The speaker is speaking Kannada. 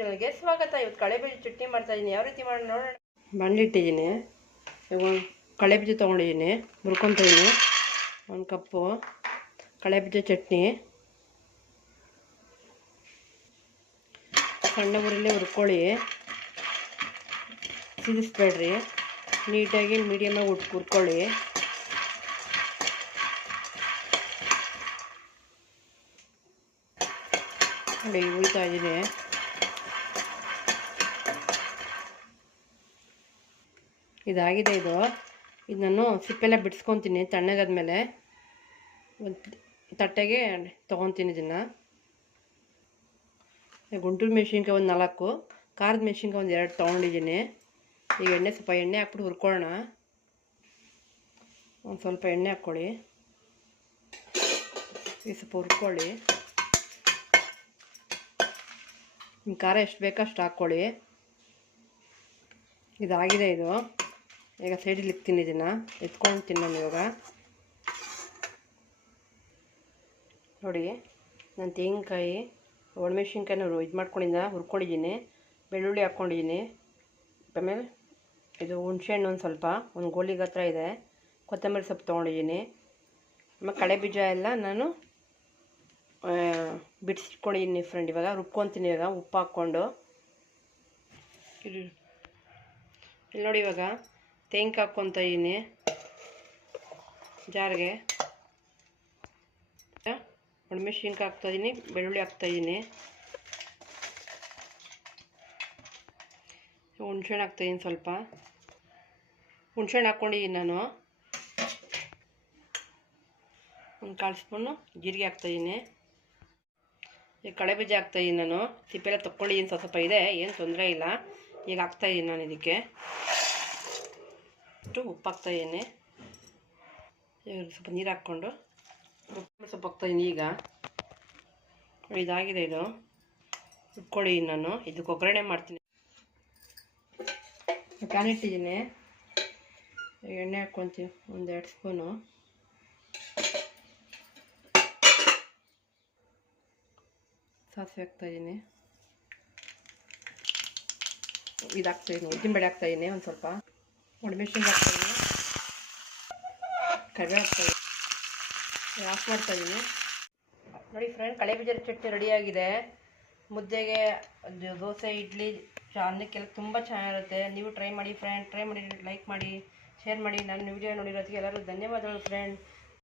ಚಾನಲ್ಗೆ ಸ್ವಾಗತ. ಇವತ್ತು ಕಳೆ ಬೀಜ ಚಟ್ನಿ ಮಾಡ್ತಾ ಇದ್ದೀನಿ ಯಾವ ರೀತಿ ಮಾಡಿ ನೋಡೋಣ. ಬಂದಿಟ್ಟಿದ್ದೀನಿ ಇವಾಗ ಕಳೆ ಬೀಜ ತೊಗೊಂಡಿದ್ದೀನಿ. ಹುರ್ಕೊತೀನಿ ಒಂದು ಕಪ್ಪು ಕಳೆ ಬೀಜ ಚಟ್ನಿ. ಸಣ್ಣ ಊರಲ್ಲೇ ಹುರ್ಕೊಳ್ಳಿ. ಸಿದಿಸ್ಬೇಡ್ರಿ. ನೀಟಾಗಿ ಮೀಡಿಯಮಾಗಿ ಉಟ್ ಹುರ್ಕೊಳ್ಳಿ. ನೋಡಿ ಉಳಿತಾ ಇದ್ದೀನಿ ಇದಾಗಿದೆ ಇದು. ಇದು ನಾನು ಸಿಪ್ಪೆಲ್ಲ ಬಿಡಿಸ್ಕೊತೀನಿ, ತಣ್ಣಗಾದ್ಮೇಲೆ. ಒಂದು ತಟ್ಟೆಗೆ ತೊಗೊತೀನಿ ಇದನ್ನು. ಗುಂಟೂರು ಮೆಣಸಿನ್ಕಾಯಿ ಒಂದು ನಾಲ್ಕು, ಖಾರದ ಮೆಣಸಿನ್ಕಾಯಿ ಒಂದು ಎರಡು ತೊಗೊಂಡಿದ್ದೀನಿ. ಈಗ ಎಣ್ಣೆ ಸ್ವಲ್ಪ ಎಣ್ಣೆ ಹಾಕ್ಬಿಟ್ಟು ಹುರ್ಕೊಳ್ಳೋಣ. ಒಂದು ಸ್ವಲ್ಪ ಎಣ್ಣೆ ಹಾಕ್ಕೊಳ್ಳಿ. ಈ ಸ್ವಲ್ಪ ಹುರ್ಕೊಳ್ಳಿ. ನಿಮ್ಮ ಖಾರ ಎಷ್ಟು ಬೇಕೋ ಅಷ್ಟು ಹಾಕ್ಕೊಳ್ಳಿ. ಇದಾಗಿದೆ ಇದು. ಈಗ ಸೈಡಲ್ಲಿ ಇಕ್ತೀನಿ ಇದನ್ನು ಎತ್ಕೊಂಡು ತಿನ್ನೋಣ ಇವಾಗ. ನೋಡಿ, ನಾನು ತೆಂಗಿನಕಾಯಿ, ಒಣಮೆಣ್ಸಿನ್ಕಾಯಿನ ಇದು ಮಾಡ್ಕೊಂಡಿದ್ದ ಹುರ್ಕೊಂಡಿದ್ದೀನಿ. ಬೆಳ್ಳುಳ್ಳಿ ಹಾಕ್ಕೊಂಡಿದ್ದೀನಿ. ಆಮೇಲೆ ಇದು ಹುಣ್ಸೆಹಣ್ಣು ಒಂದು ಸ್ವಲ್ಪ, ಒಂದು ಗೋಲಿ ಗಾತ್ರ ಇದೆ. ಕೊತ್ತಂಬರಿ ಸೊಪ್ಪು ತೊಗೊಂಡಿದ್ದೀನಿ. ಆಮೇಲೆ ಕಳೆ ಬೀಜ ಎಲ್ಲ ನಾನು ಬಿಡಿಸಿಟ್ಕೊಂಡಿದ್ದೀನಿ ಫ್ರೆಂಡ್ ಇವಾಗ. ರುಬ್ಕೊತೀನಿ ಇವಾಗ, ಉಪ್ಪು ಹಾಕ್ಕೊಂಡು. ಇಲ್ಲಿ ನೋಡಿ ಇವಾಗ ತೆಂಗಿನ ಹಾಕ್ಕೊತ ಇದ್ದೀನಿ ಜಾರಿಗೆ. ಒಣಮೆಣ್ಸಿನ್ಕಾಯಿ ಹಾಕ್ತಾಯಿದ್ದೀನಿ ಬೆಳ್ಳುಳ್ಳಿ ಹಾಕ್ತಾಯಿದ್ದೀನಿ ಹುಣ್ಸೆಹಣ್ಣು ಹಾಕ್ತಾಯಿದ್ದೀನಿ ಸ್ವಲ್ಪ. ಹುಣ್ಸೆಹಣ್ಣು ಹಾಕ್ಕೊಂಡಿದ್ದೀನಿ ನಾನು. ಒಂದು ಕಾಲು ಸ್ಪೂನು ಜೀರಿಗೆ ಹಾಕ್ತಾಯಿದ್ದೀನಿ ಈಗ ಕಳೆ ಬೀಜ ಹಾಕ್ತಾಯಿದ್ದೀನಿ ನಾನು. ಸಿಪ್ಪೆಲ್ಲ ತೊಕ್ಕೊಂಡಿದ್ದೀನಿ ಸ್ವಲ್ಪ ಸ್ವಲ್ಪ ಇದೆ, ಏನು ತೊಂದರೆ ಇಲ್ಲ. ಈಗ ಹಾಕ್ತಾಯಿದ್ದೀನಿ ನಾನು ಇದಕ್ಕೆ. ಅಷ್ಟು ಉಪ್ಪು ಈಗ ಸ್ವಲ್ಪ ನೀರು ಹಾಕ್ಕೊಂಡು. ಉಪ್ಪು ಸ್ವಲ್ಪ ಹಾಕ್ತಾಯಿದ್ದೀನಿ ಈಗ. ನೋಡಿ, ಇದಾಗಿದೆ ಇದು. ಉಕ್ಕೊಳ್ಳಿ ನಾನು. ಇದಕ್ಕೆ ಒಗ್ಗರಣೆ ಮಾಡ್ತೀನಿ. ಪ್ಯಾನ್ ಇಟ್ಟಿದ್ದೀನಿ. ಎಣ್ಣೆ ಹಾಕ್ಕೊತೀನಿ. ಒಂದು ಎರಡು ಸ್ಪೂನು. ಸಾಸಿವೆ ಹಾಕ್ತಾಯಿದ್ದೀನಿ ಇದು ಹಾಕ್ತಾಯಿದ್ದೀನಿ ಹಾಕ್ತಾ ಹಾಕ್ತಾಯಿದ್ದೀನಿ ಒಂದು ಸ್ವಲ್ಪ. ಒಣಮೆಣ್ಸಿನ್ಕಾಯಿ ಹಾಕ್ತಾಯಿದ್ದೀನಿ ಕರಿಬೇವು ಹಾಕ್ತಾಯಿದ್ದೀನಿ ಆಫ್ ಮಾಡ್ತಾಯಿದ್ದೀನಿ ನೋಡಿ ಫ್ರೆಂಡ್ ಕಳೆ ಬೀಜದ ಚಟ್ನಿ ರೆಡಿಯಾಗಿದೆ ಮುದ್ದೆಗೆ ದೋಸೆ, ಇಡ್ಲಿ, ಅನ್ನಕ್ಕೆಲ್ಲ ತುಂಬ ಚೆನ್ನಾಗಿರುತ್ತೆ. ನೀವು ಟ್ರೈ ಮಾಡಿ ಫ್ರೆಂಡ್ ಟ್ರೈ ಮಾಡಿ ಲೈಕ್ ಮಾಡಿ ಶೇರ್ ಮಾಡಿ. ನನ್ನ ವಿಡಿಯೋ ನೋಡಿರೋದಕ್ಕೆ ಎಲ್ಲರೂ ಧನ್ಯವಾದಗಳು ಫ್ರೆಂಡ್